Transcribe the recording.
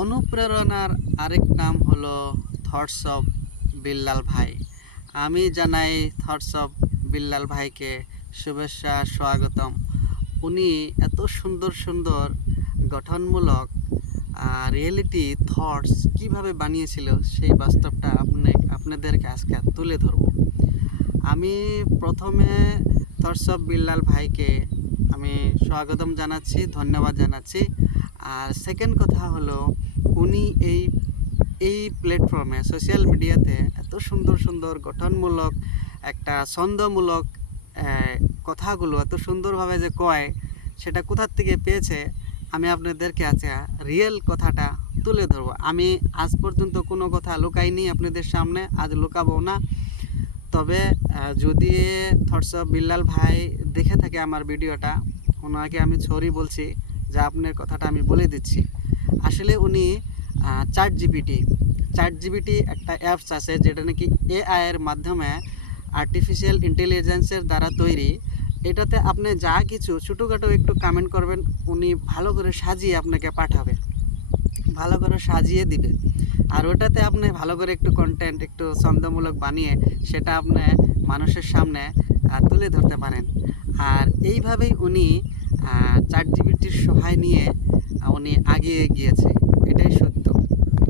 অনুপ্রেরণার আরেক নাম হলো থটস অফ বিল্লাল ভাই। আমি জানাই থটস অফ বিল্লাল ভাইকে শুভেচ্ছা, স্বাগতম। উনি এত সুন্দর সুন্দর গঠনমূলক রিয়েলিটি থটস কিভাবে বানিয়েছিল সেই বাস্তবটা আপনাদেরকে আজকে তুলে ধরব। আমি প্রথমে থটস অফ বিল্লাল ভাইকে আমি স্বাগতম জানাচ্ছি, ধন্যবাদ জানাচ্ছি। আর সেকেন্ড কথা হলো, উনি এই প্ল্যাটফর্মে সোশ্যাল মিডিয়াতে এত সুন্দর সুন্দর গঠনমূলক একটা ছন্দমূলক কথাগুলো এত সুন্দরভাবে যে কয়, সেটা কোথার থেকে পেয়েছে আমি আপনাদেরকে আজকে রিয়েল কথাটা তুলে ধরবো। আমি আজ পর্যন্ত কোনো কথা লুকাইনি আপনাদের সামনে, আজ লুকাবো না। তবে যদি থটস অফ বিল্লাল ভাই দেখে থাকে আমার ভিডিওটা, ওনাকে আমি সরি বলছি যে আপনার কথাটা আমি বলে দিচ্ছি। আসলে উনি চ্যাট জিপিটি একটা অ্যাপস আছে যেটা নাকি এআইয়ের মাধ্যমে আর্টিফিশিয়াল ইন্টেলিজেন্সের দ্বারা তৈরি। এটাতে আপনি যা কিছু ছোটোখাটো একটু কমেন্ট করবেন, উনি ভালো করে সাজিয়ে আপনাকে পাঠাবে, ভালো করে সাজিয়ে দিবে। আর ওটাতে আপনি ভালো করে একটু কন্টেন্ট একটু ছন্দমূলক বানিয়ে সেটা আপনি মানুষের সামনে তুলে ধরতে পারেন। আর এইভাবেই উনি চ্যাট জিপিটির সহায় নিয়ে উনি এগিয়ে গিয়েছে, এটাই সত্যি।